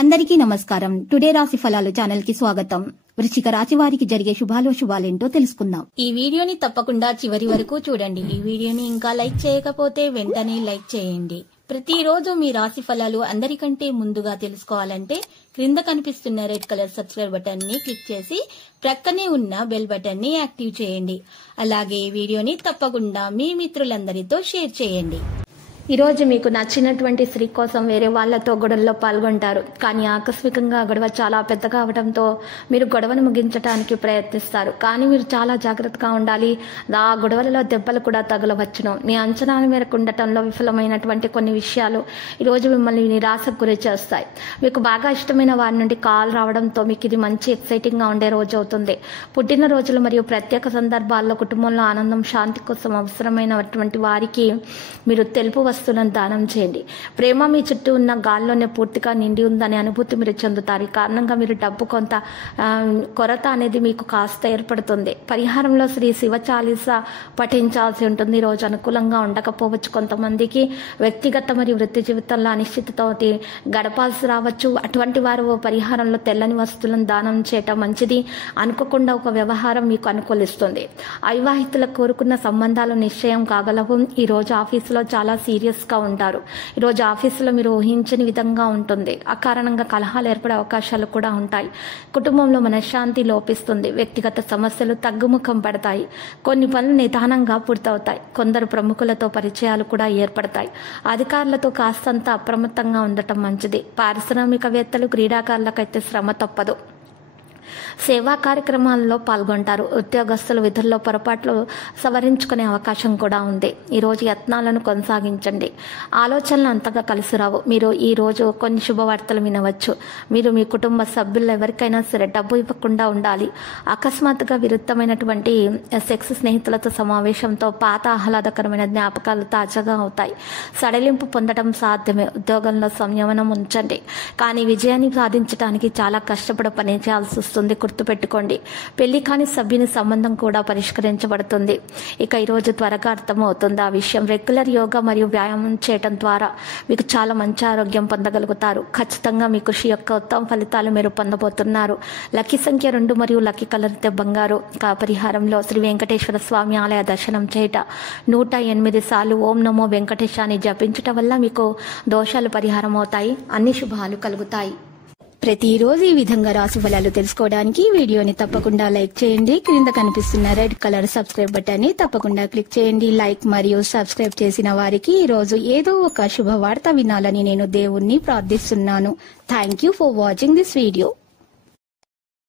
అందరికీ నమస్కారం. టుడే రాశి ఫలాలు ఛానల్ కి స్వాగతం. వృశ్చిక రాశి వారికి జరిగే శుభాలేంటో తెలుసుకుందాం. ఈ వీడియోని తప్పకుండా చివరి వరకు చూడండి. ఈ వీడియోని ఇంకా లైక్ చేయకపోతే వెంటనే లైక్ చేయండి. ప్రతిరోజు మీ రాశి ఫలాలు అందరికంటే ముందుగా తెలుసుకోవాలంటే క్రింద కనిపిస్తున్న రెడ్ కలర్ సబ్స్క్రైబ్ బటన్ ని క్లిక్ చేసి ప్రక్కనే ఉన్న బెల్ బటన్ ని యాక్టివ్ చేయండి. అలాగే ఈ వీడియోని తప్పకుండా మీ మిత్రులందరితో షేర్ చేయండి. ఈరోజు మీకు నచ్చినటువంటి స్త్రీ కోసం వేరే వాళ్లతో గొడవల్లో పాల్గొంటారు. కానీ ఆకస్మికంగా గొడవ చాలా పెద్దగా అవడంతో మీరు గొడవను ముగించడానికి ప్రయత్నిస్తారు. కానీ మీరు చాలా జాగ్రత్తగా ఉండాలి. ఆ గొడవలలో దెబ్బలు కూడా తగలవచ్చును. మీ అంచనాల మేరకు ఉండటంలో విఫలమైనటువంటి కొన్ని విషయాలు ఈరోజు మిమ్మల్ని నిరాశకు గురి చేస్తాయి. మీకు బాగా ఇష్టమైన వారి నుండి కాల్ రావడంతో మీకు ఇది మంచి ఎక్సైటింగ్గా ఉండే రోజు అవుతుంది. పుట్టినరోజులు మరియు ప్రత్యేక సందర్భాల్లో కుటుంబంలో ఆనందం, శాంతి కోసం అవసరమైనటువంటి వారికి మీరు తెలుపు వస్తువులను దానం చేయండి. ప్రేమ మీ చుట్టూ ఉన్న గాల్లోనే పూర్తిగా నిండి ఉందనే అనుభూతి మీరు చెందుతారు. ఈ కారణంగా మీరు డబ్బు కొంత కొరత అనేది మీకు కాస్త ఏర్పడుతుంది. పరిహారంలో శ్రీ శివ చాలీస పఠించాల్సి ఉంటుంది. రోజు అనుకూలంగా ఉండకపోవచ్చు. కొంతమందికి వ్యక్తిగత మరియు వృత్తి జీవితంలో అనిశ్చితతో గడపాల్సి రావచ్చు. అటువంటి వారు పరిహారంలో తెల్లని వస్తువులను దానం చేయటం మంచిది. అనుకోకుండా ఒక వ్యవహారం మీకు అనుకూలిస్తుంది. అవివాహితులకు కోరుకున్న సంబంధాలు నిశ్చయం కాగలవు. ఈ రోజు ఆఫీసులో చాలా సీరియస్గా ఉంటారు. ఈరోజు ఆఫీసులో మీరు ఊహించని విధంగా ఉంటుంది. అకారణంగా కలహాలు ఏర్పడే అవకాశాలు కూడా ఉంటాయి. కుటుంబంలో మనశ్శాంతి లోపిస్తుంది. వ్యక్తిగత సమస్యలు తగ్గుముఖం పడతాయి. కొన్ని పనులు నిదానంగా పూర్తవుతాయి. కొందరు ప్రముఖులతో పరిచయాలు కూడా ఏర్పడతాయి. అధికారులతో కాస్తంత అప్రమత్తంగా ఉండటం మంచిది. పారిశ్రామికవేత్తలు, క్రీడాకారులకైతే శ్రమ తప్పదు. సేవా కార్యక్రమాల్లో పాల్గొంటారు. ఉద్యోగస్తులు విధుల్లో పొరపాట్లు సవరించుకునే అవకాశం కూడా ఉంది. ఈరోజు యత్నాలను కొనసాగించండి. ఆలోచనలు అంతగా కలిసి రావు. మీరు ఈ రోజు కొన్ని శుభవార్తలు వినవచ్చు. మీరు మీ కుటుంబ సభ్యులు ఎవరికైనా సరే డబ్బు ఇవ్వకుండా ఉండాలి. అకస్మాత్తుగా విరుద్ధమైనటువంటి సెక్స్ స్నేహితులతో సమావేశంతో పాత ఆహ్లాదకరమైన జ్ఞాపకాలు తాజాగా అవుతాయి. సడలింపు పొందడం సాధ్యమే. ఉద్యోగంలో సంయమనం ఉంచండి. కానీ విజయాన్ని సాధించడానికి చాలా కష్టపడి పని చేయాల్సి వస్తుంది. గుర్తుపెట్టుకోండి. పెళ్లి కాని సభ్యుని సంబంధం కూడా పరిష్కరించబడుతుంది. ఇక ఈరోజు త్వరగా అర్థమవుతుంది ఆ విషయం. రెగ్యులర్ యోగా మరియు వ్యాయామం చేయడం ద్వారా మీకు చాలా మంచి ఆరోగ్యం పొందగలుగుతారు. ఖచ్చితంగా మీ కృషి యొక్క ఉత్తమ ఫలితాలు మీరు పొందబోతున్నారు. లక్కీ సంఖ్య 2 మరియు లక్కీ కలర్ బంగారు. పరిహారంలో శ్రీ వెంకటేశ్వర స్వామి ఆలయ దర్శనం చేయట 108 సార్లు ఓం నమో వెంకటేశాన్ని జపించటం వల్ల మీకు దోషాలు పరిహారం అవుతాయి. అన్ని శుభాలు కలుగుతాయి. ప్రతిరోజు ఈ విధంగా రాశి ఫలాలు తెలుసుకోవడానికి వీడియోని తప్పకుండా లైక్ చేయండి. క్రింద కనిపిస్తున్న రెడ్ కలర్ సబ్స్క్రైబ్ బటన్ ని తప్పకుండా క్లిక్ చేయండి. లైక్ మరియు సబ్స్క్రైబ్ చేసిన వారికి ఈ రోజు ఏదో ఒక శుభవార్త వినాలని నేను దేవుణ్ణి ప్రార్థిస్తున్నాను. Thank you for watching this video.